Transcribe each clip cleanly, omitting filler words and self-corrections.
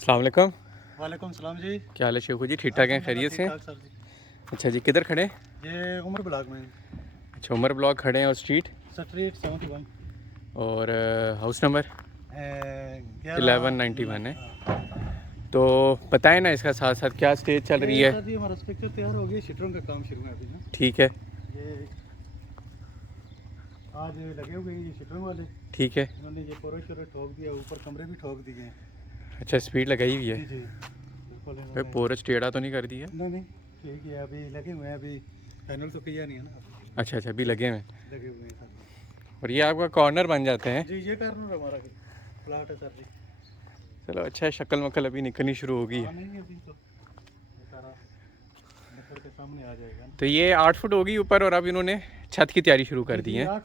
अस्सलाम वालेकुम। वालेकुम सलाम जी। क्या हाल है शेखू जी, ठीक ठाक हैं, खैरियत से? सर जी, अच्छा जी, किधर खड़े हैं? ये उमर ब्लॉक में अच्छा, उमर ब्लॉक खड़े हैं और स्ट्रीट स्ट्रीट 71 और हाउस नंबर 1191 है। 11 तो बताएं ना, इसका साथ साथ क्या स्टेज चल रही है? सर जी हमारा स्ट्रक्चर तैयार हो गया, शटरों का काम शुरू है अभी ना। ठीक है, ये आज लगे हुए ये शटरों वाले, ठीक है। उन्होंने ये पोरे शोरे ठोक दिया, ऊपर कमरे भी ठोक दिए हैं। अच्छा, स्पीड लगाई हुई है? जी जी बिल्कुल भाई इन्होंने। पोरच टेढ़ा तो नहीं कर दिया? नहीं नहीं ठीक है, अभी लगे हुए हैं, अभी फाइनल तो किया नहीं है ना, अच्छा अच्छा, अभी लगे हुए हैं। लगे हुए हैं सर। और ये आपका कॉर्नर बन जाते हैं? जी ये कार्नर हमारा प्लाट है सर जी। चलो अच्छा है, शक्ल वक्ल अभी निकलनी शुरू हो गई हाँ है। नहीं अभी तो ये सारा निकल के सामने आ जाएगा ना। तो ये 8 फुट होगी ऊपर और अब इन्होंने छत की तैयारी शुरू कर दी है। 8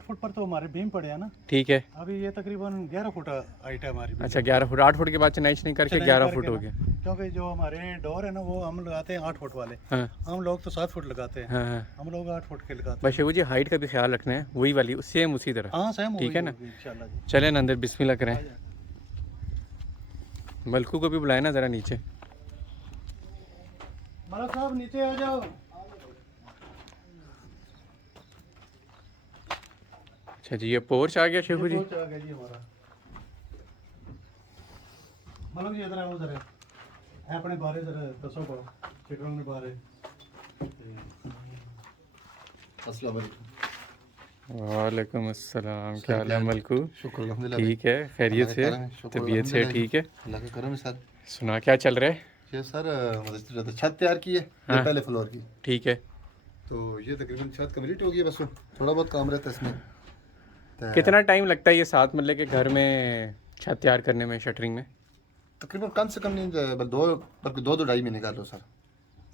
फुट पर तो हमारे बीम पड़े हैं ना। ठीक है। अभी ये तकरीबन 11 फुट हाइट है हमारी। अच्छा 11 फुट, 8 फुट के बाद चनाई चनाई करके 11 फुट हो गया। क्योंकि जो हमारे डोर है ना वो हम लगाते हैं 8 फुट वाले। हाँ हम लोग तो 7 फुट लगाते हैं। हाँ हाँ। हम लोग 8 फुट के लगाते बस शेखू जी हाइट का भी ख्याल रखना है, वही वाली सेम उसी तरह। हैं। हाँ सेम ठीक है ना? इंशाल्लाह जी। चलें ना अंदर, बिस्मिल्लाह करें। आ जाए। मलकू को भी बुलाए ना ज़रा नीचे। मलक साहब नीचे आ जाओ। अच्छा जी, ये पोर्च आ गया शेखू जी। ये पहुंच आ गया जी हमारा। मलक जी इधर आओ, जरा अपने बारे जरा दसो को चिकन के बारे। अस्सलाम वालेकुम। वालेकुम अस्सलाम, क्या हाल है मलकू? शुक्र अल्हम्दुलिल्लाह। ठीक है, खैरियत से? तबीयत से ठीक है? अल्लाह का करम है सर। सुना क्या चल रहा है? ये सर मतलब छत तैयार की है, हाँ। ये पहले फ्लोर की। ठीक है। तो ये तकरीबन छत कंप्लीट हो गई है, बस वो थोड़ा बहुत काम रहता है इसमें। कितना टाइम लगता है ये 7 मरले के घर में छत तैयार करने में, शटरिंग में? तकरीबन कम से कम नहीं, बस दो 2.5 महीने कर लो सर।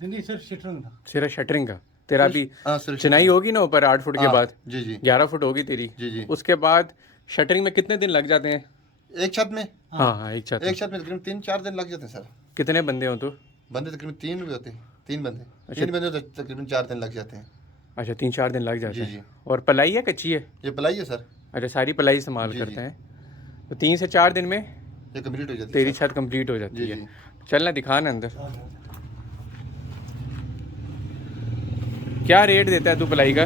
नहीं सर शटरिंग था। सिर्फ शटरिंग का तेरा भी हाँ सर। चनाई होगी ना ऊपर 8 फुट के हाँ, बाद? जी जी 11 फुट होगी तेरी। जी जी। उसके बाद शटरिंग में कितने दिन लग जाते हैं? एक छत में, हाँ हाँ, एक छत एक छत में तकरीबन 3-4 दिन लग जाते हैं सर। कितने बंदे हो तो? बंदे तकरीबन 3 भी होते हैं, 3 बंदे। अच्छा। 3 बंदे तो तकरीबन 4 दिन लग जाते हैं। अच्छा, 3-4 दिन लग जाते जी हैं। जी। और पलाई है कच्ची है? ये पलाई है सर। अच्छा, सारी पलाई इस्तेमाल जी, करते जी। हैं। तो 3 से 4 दिन में ये कंप्लीट हो जाती है तेरी सर। छत कंप्लीट हो जाती जी है। जी। चलना दिखाना अंदर। क्या रेट देता है तू पलाई का?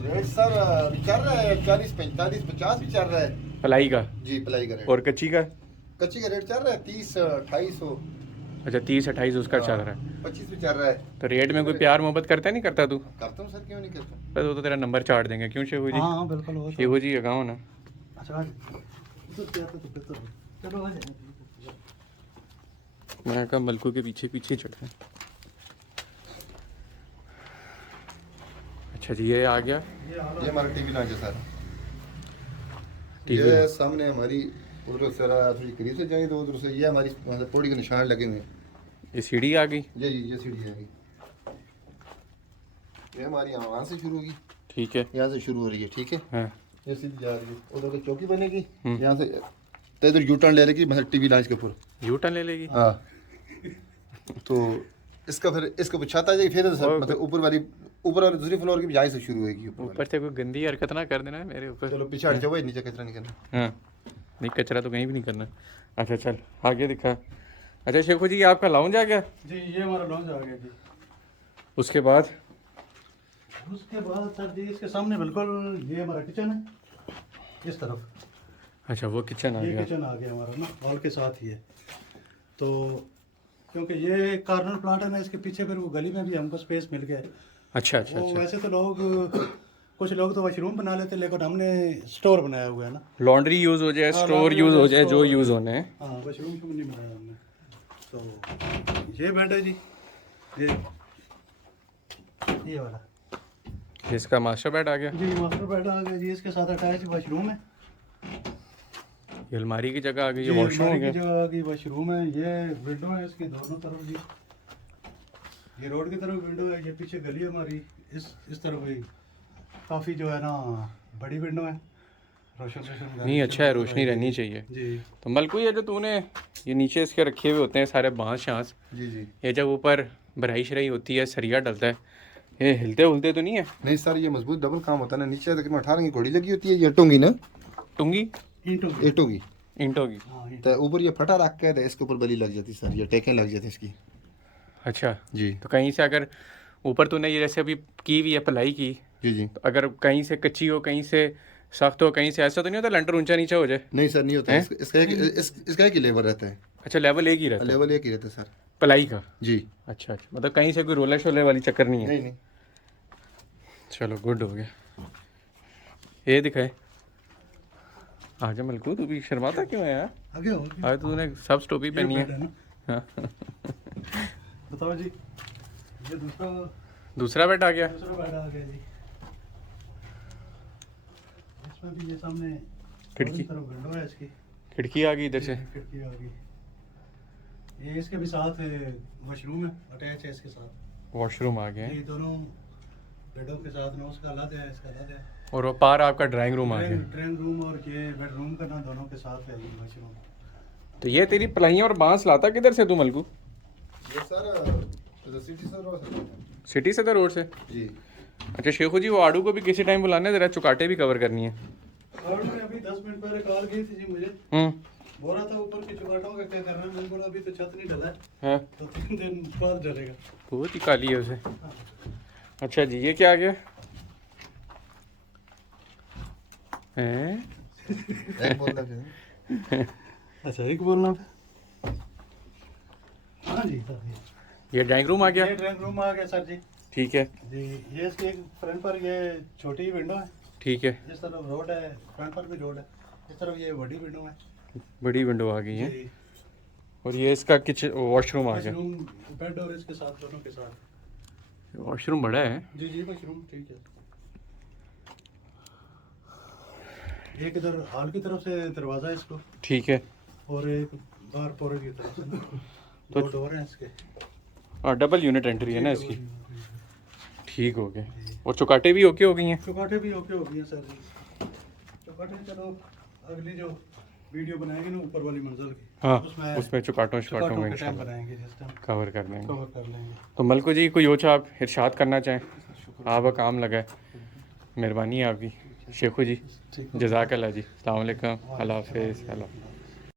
रेट सर अभी चल रहा है 40, 45, 50 भी चल रहा है। पलाई का? जी पलाई का रेट। और कच्ची का? कच्ची का रेट चल रहा है 30, 2800। अच्छा, 30-28 उसका चल रहा है। 25 भी चल रहा है। तो रेट में कोई प्यार मोहब्बत करता नहीं करता तू? करता हूँ सर, क्यों नहीं करता। बस वो तो तेरा नंबर चाट देंगे, क्यों शेखू जी? हाँ बिल्कुल वो तो। शेखू जी लगाओ ना। अच्छा चलो आ जाए। मैं कहा मलकू के पीछे पीछे चढ़े। अच्छा जी, ये आ गया ये हमारा टीवी लॉन्च है सर। TV ये सामने हमारी, उधर से थोड़ी करीब से जाएंगे तो उधर से ये हमारी मतलब पौड़ी के निशान लगे हुए हैं। ये सीढ़ी आ गई। जी जी, ये सीढ़ी है। ये हमारी यहाँ से शुरू होगी, ठीक है। यहाँ से शुरू हो रही है, ठीक है। हाँ ये सीधी जा रही है, उधर की चौकी बनेगी, हम्म। यहाँ से तो इधर यू टर्न ले लेगी, मतलब टीवी लॉन्च के ऊपर। यू टर्न ले लेगी। हाँ। तो इसका फिर इसको छत आ जाएगी, फिर और मतलब ऊपर वाली दूसरी फ्लोर की भी यहाँ से शुरू होगी ऊपर से कोई गंदी हरकत ना कर देना मेरे ऊपर। चलो पीछे हट जाओ भाई, नीचे कचरा नहीं करना। हाँ, नहीं कचरा तो कहीं भी नहीं करना। अच्छा चल आगे दिखा। अच्छा शेखू जी, ये आपका लाउंज आ गया? जी ये हमारा लॉन्च आ गया जी। उसके बाद सर जी इसके सामने बिल्कुल ये हमारा किचन है, इस तरफ अच्छा वो किचन आ ये गया। किचन आ गया हमारा ना, हॉल के साथ ही है। तो क्योंकि ये कार्नर प्लाट है ना, इसके पीछे फिर वो गली में भी हमको स्पेस मिल गया है। अच्छा अच्छा वो अच्छा। वैसे तो कुछ लोग तो वॉशरूम बना लेते, लेकिन हमने स्टोर बनाया हुआ है ना। लॉन्ड्री यूज़ हो जाए, हाँ, स्टोर laundry यूज़ हो हो जाए, जाए, जो store- यूज़ होने हैं। हाँ वॉशरूम नहीं बनाया हमने। तो ये बेड है जी, ये वाला इसका मास्टर बेड आ गया। जी मास्टर बेड आ गया जी। इसके साथ अटैच वॉशरूम है। ये अलमारी की जगह आ गई, जी, ये वॉशरूम हो अलमारी की गया। जगह की वॉशरूम है। ये विंडो है इसकी दोनों तरफ जी। ये रोड की तरफ विंडो है, ये पीछे गली है हमारी, इस तरफ भी काफ़ी जो है ना बड़ी विंडो है। रोशन नहीं अच्छा है, रोशनी रहनी चाहिए। जी तो मलकू ये जो तूने ये नीचे इसके रखे हुए होते हैं सारे बांस शांस, जी जी। ये जब ऊपर भराई शराई होती है, सरिया डलता है, ये हिलते हुलते तो नहीं है? नहीं सर, ये मजबूत डबल काम होता है ना। नीचे तक 18 की घोड़ी लगी होती है, ये टूंगी ना। टुंगी? ईंटों की। ईंटों की। ईंटों की। हाँ ईंट। तो ऊपर ये फटा रख के तो इसके ऊपर बली लग जाती सर, ये टेकें लग जाती इसकी। अच्छा, जी तो कहीं से अगर ऊपर तूने ये जैसे अभी की हुई है पलाई की, जी जी। तो अगर कहीं से कच्ची हो, कहीं से सख्त हो, कहीं से ऐसा तो नहीं होता लंटर ऊंचा नीचा हो जाए? नहीं सर नहीं होता है, हैं? इसका एक ही लेवल रहता है, अच्छा, लेवल एक ही रहता है लेवल एक ही रहता है सर। पलाई का? जी अच्छा अच्छा, मतलब कहीं से कोई रोलर शोलर वाली चक्कर नहीं है? नहीं नहीं। चलो गुड हो गया। ये दिखाए। आजा मलकू, तू भी शर्माता क्यों है यार? आगे हो आगे। आज तूने सब टोपी ये पहनी बेड है। ना। हाँ। बताओ जी, ये दूसरा दूसरा बेड आ गया। दूसरा बेड आ गया जी। इसमें भी ये सामने खिड़की। दोनों तरफ विंडो है इसकी। खिड़की आ गई इधर से। खिड़की आ गई। ये इसके भी साथ वॉशरूम है, अटैच है इसके साथ। वॉशरूम आ गया ये है। दोनों बेडों के साथ में उसका अलग है, इसका अलग है। और वो पार आपका ड्राइंग रूम आ गया। ड्राइंग रूम और ये बेडरूम का ना दोनों के साथ है ये वॉशरूम। तो ये तेरी पलाइयाँ और बांस लाता किधर से तू मलकू? ये सर सिटी सर रोड से। सिटी से तो रोड से। जी। अच्छा शेखू जी, वो आड़ू को भी किसी टाइम बुलाने, जरा चुकाटे भी कवर करनी है। और मैं अभी 10 मिनट पहले कॉल की थी जी मुझे, बोल रहा था ऊपर की चुगाटों का क्या करना है। मैंने बोला अभी तो छत नहीं डला है, हाँ, तो 3 दिन बाद डलेगा। बहुत ही काली है उसे। अच्छा जी, ये क्या आ गया? हैं? एक बोलना चाहिए। अच्छा एक बोलना है। हाँ जी सर जी। ये ड्राइंग रूम आ गया। ये ड्राइंग रूम आ गया सर जी। ठीक है जी ये इसके एक फ्रंट पर ये छोटी विंडो है, ठीक है। इस तरफ रोड है, फ्रंट पर भी रोड है, इस तरफ ये बड़ी विंडो है। बड़ी विंडो आ गई है। जी। और ये इसका किचन वॉशरूम आ गया। मशरूम बेड और इसके साथ दोनों के साथ। वॉशरूम बड़ा है। जी जी मशरूम ठीक है। एक इधर हॉल की तरफ से दरवाजा है इसको, ठीक है। और एक बाहर पोरे की तरफ से ना। तो- दो डोर हैं इसके। और डबल यूनिट एंट्री है ना इसकी। ठीक हो गया। और चौकाटे भी ओके हो गई हैं। चौकाटे भी ओके हो गई हैं सर जी। चौकाटे चलो अगली जो वीडियो बनाएंगे ना ऊपर वाली मंजिल की, हाँ, उसमें उसमें चौकाटों चौकाटों में के टाइम इंशाल्लाह बनाएंगे, जिस टाइम कवर कर देंगे। कवर कर लेंगे। तो मलको जी, कोई और आप इरशाद करना चाहें? आपका काम लगा है, मेहरबानी है आपकी। शेखू जी ठीक है। जज़ाकल्लाह जी। अस्सलाम वालेकुम, अल्लाह हाफ़िज़।